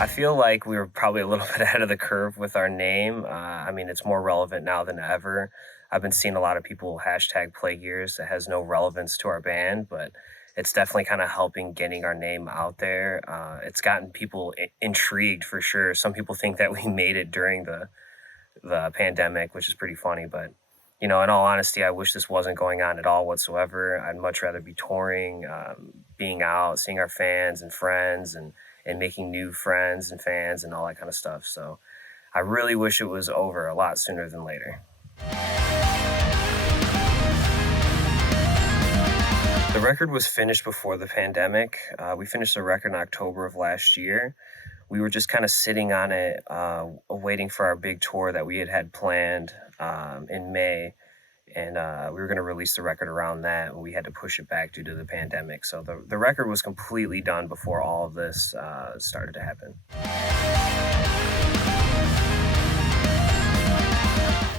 I feel like we were probably a little bit ahead of the curve with our name. I mean, it's more relevant now than ever. I've been seeing a lot of people hashtag plague years that has no relevance to our band, but it's definitely kind of helping getting our name out there. It's gotten people intrigued for sure. Some people think that we made it during the pandemic, which is pretty funny. But in all honesty, I wish this wasn't going on at all whatsoever. I'd much rather be touring, being out, seeing our fans and friends, and making new friends and fans and all that kind of stuff. So I really wish it was over a lot sooner than later. The record was finished before the pandemic. We finished the record in October of last year. We were just kind of sitting on it, waiting for our big tour that we had planned in May. And we were going to release the record around that, and we had to push it back due to the pandemic. So the record was completely done before all of this started to happen.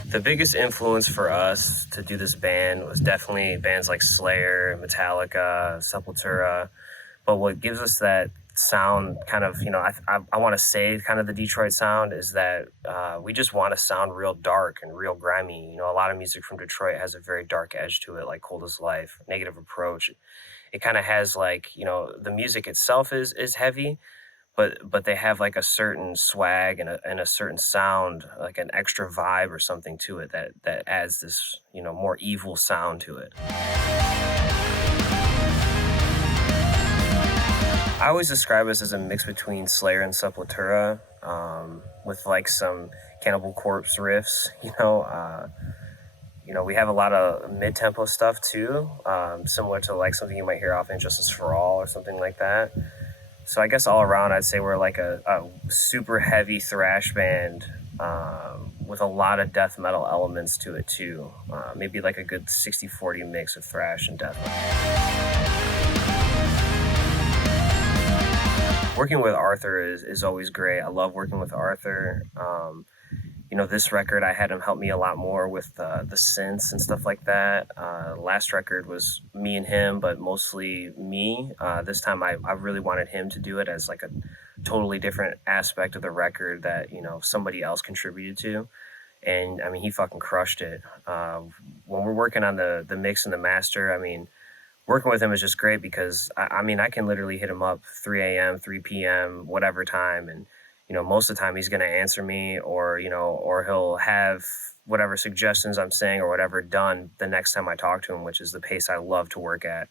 The biggest influence for us to do this band was definitely bands like Slayer, Metallica, Sepultura. But what gives us that sound kind of, I want to say kind of the Detroit sound is that we just want to sound real dark and real grimy. A lot of music from Detroit has a very dark edge to it, like Cold as Life, Negative Approach. It kind of has like, the music itself is heavy, but they have like a certain swag and a certain sound, like an extra vibe or something to it that adds this, more evil sound to it. I always describe us as a mix between Slayer and Sepultura, with like some Cannibal Corpse riffs. We have a lot of mid-tempo stuff too, similar to like something you might hear off Injustice for All or something like that. So I guess all around, I'd say we're like a super heavy thrash band with a lot of death metal elements to it too. Maybe like a good 60-40 mix of thrash and death metal. Working with Arthur is always great. I love working with Arthur. This record, I had him help me a lot more with the synths and stuff like that. Last record was me and him, but mostly me. This time I really wanted him to do it as like a totally different aspect of the record that, somebody else contributed to. And I mean, he fucking crushed it. When we're working on the mix and the master, I mean, working with him is just great because I can literally hit him up 3 a.m., 3 p.m., whatever time. And, most of the time he's going to answer me or he'll have whatever suggestions I'm saying or whatever done the next time I talk to him, which is the pace I love to work at.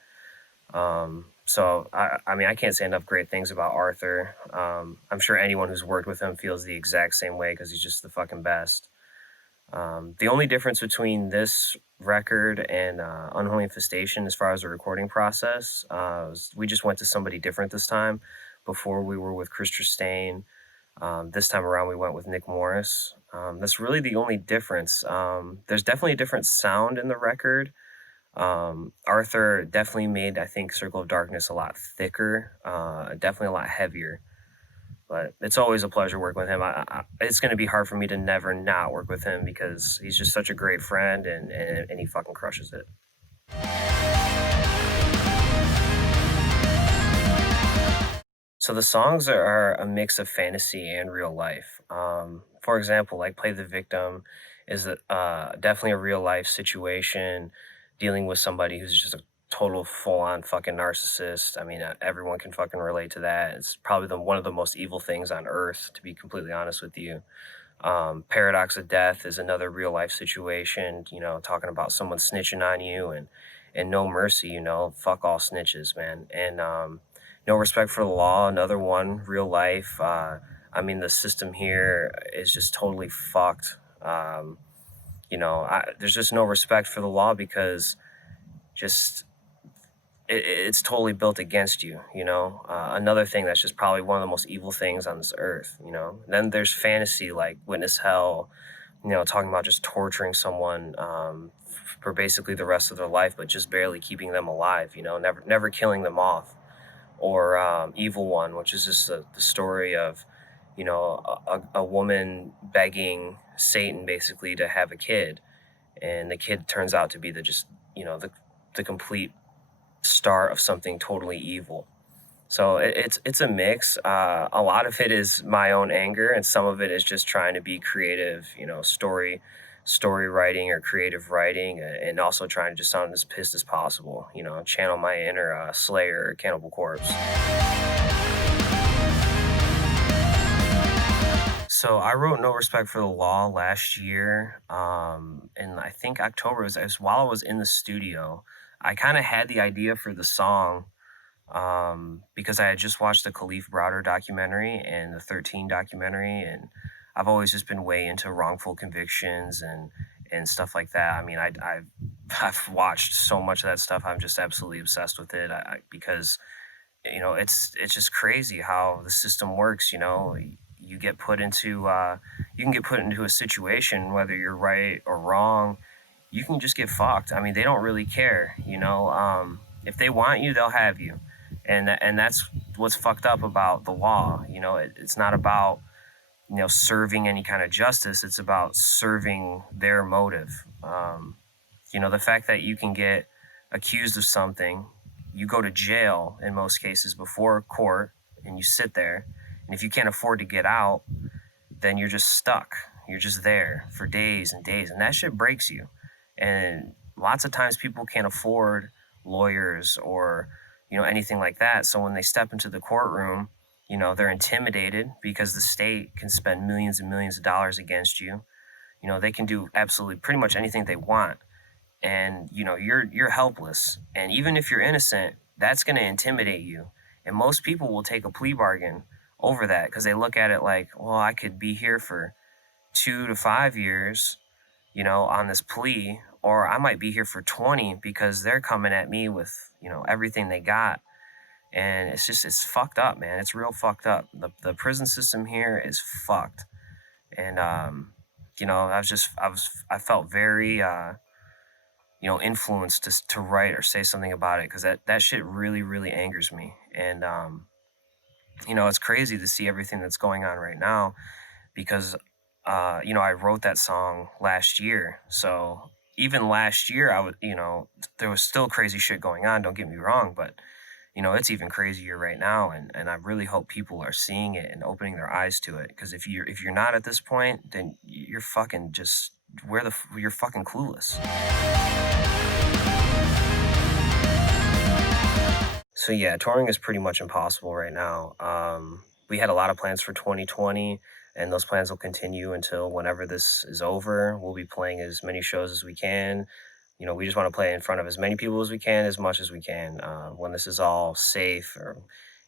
So I can't say enough great things about Arthur. I'm sure anyone who's worked with him feels the exact same way because he's just the fucking best. The only difference between this record and Unholy Infestation as far as the recording process, we just went to somebody different this time. Before we were with Chris Tristane. This time around we went with Nick Morris. That's really the only difference. There's definitely a different sound in the record. Arthur definitely made, I think, Circle of Darkness a lot thicker, definitely a lot heavier. But it's always a pleasure working with him. It's going to be hard for me to never not work with him because he's just such a great friend and he fucking crushes it. So the songs are a mix of fantasy and real life. For example, like Play the Victim is definitely a real life situation dealing with somebody who's just a total full-on fucking narcissist. I mean, everyone can fucking relate to that. It's probably one of the most evil things on earth, to be completely honest with you. Paradox of Death is another real life situation, talking about someone snitching on you and no mercy, fuck all snitches, man. And No Respect for the Law, another one, real life. The system here is just totally fucked. There's just no respect for the law because it's totally built against you, another thing that's just probably one of the most evil things on this earth, Then there's fantasy like Witness Hell, talking about just torturing someone for basically the rest of their life, but just barely keeping them alive, never killing them off. Or Evil One, which is just the story of, a woman begging Satan basically to have a kid. And the kid turns out to be the complete start of something totally evil. So it's a mix. A lot of it is my own anger, and some of it is just trying to be creative, story writing or creative writing, and also trying to just sound as pissed as possible. Channel my inner Slayer or Cannibal Corpse. So I wrote No Respect for the Law last year, and I think October was while I was in the studio. I kind of had the idea for the song because I had just watched the Khalif Browder documentary and the 13 documentary, and I've always just been way into wrongful convictions and stuff like that. I mean, I've watched so much of that stuff. I'm just absolutely obsessed with it because it's just crazy how the system works. You get put into you can get put into a situation, whether you're right or wrong, you can just get fucked. I mean, they don't really care. If they want you, they'll have you, and that's what's fucked up about the law. It's not about serving any kind of justice. It's about serving their motive. The fact that you can get accused of something, you go to jail in most cases before court, and you sit there, and if you can't afford to get out, then you're just stuck. You're just there for days and days, and that shit breaks you. And lots of times people can't afford lawyers or anything like that. So when they step into the courtroom, they're intimidated because the state can spend millions and millions of dollars against you. They can do absolutely pretty much anything they want, and you're helpless. And even if you're innocent, that's going to intimidate you. And most people will take a plea bargain over that because they look at it like, well, I could be here for 2 to 5 years, on this plea, or I might be here for 20 because they're coming at me with, everything they got. And it's fucked up, man. It's real fucked up. The prison system here is fucked. And, I felt very, influenced to write or say something about it because that shit really, really angers me. And, it's crazy to see everything that's going on right now because, I wrote that song last year. So even last year, there was still crazy shit going on. Don't get me wrong, but it's even crazier right now, and I really hope people are seeing it and opening their eyes to it. Because if you're not at this point, then you're fucking just you're fucking clueless. So yeah, touring is pretty much impossible right now. We had a lot of plans for 2020, and those plans will continue until whenever this is over. We'll be playing as many shows as we can. We just want to play in front of as many people as we can, as much as we can. When this is all safe or,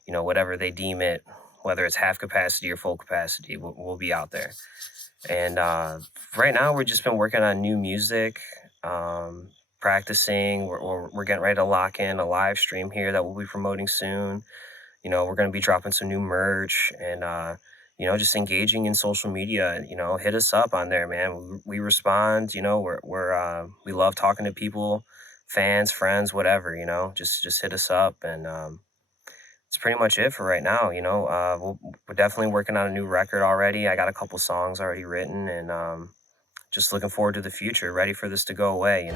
whatever they deem it, whether it's half capacity or full capacity, we'll be out there. And right now, we've just been working on new music, practicing. We're getting ready to lock in a live stream here that we'll be promoting soon. We're going to be dropping some new merch and, just engaging in social media. Hit us up on there, man. We respond. We love talking to people, fans, friends, whatever. Just hit us up, and it's pretty much it for right now. We're definitely working on a new record already. I got a couple songs already written, and just looking forward to the future. Ready for this to go away.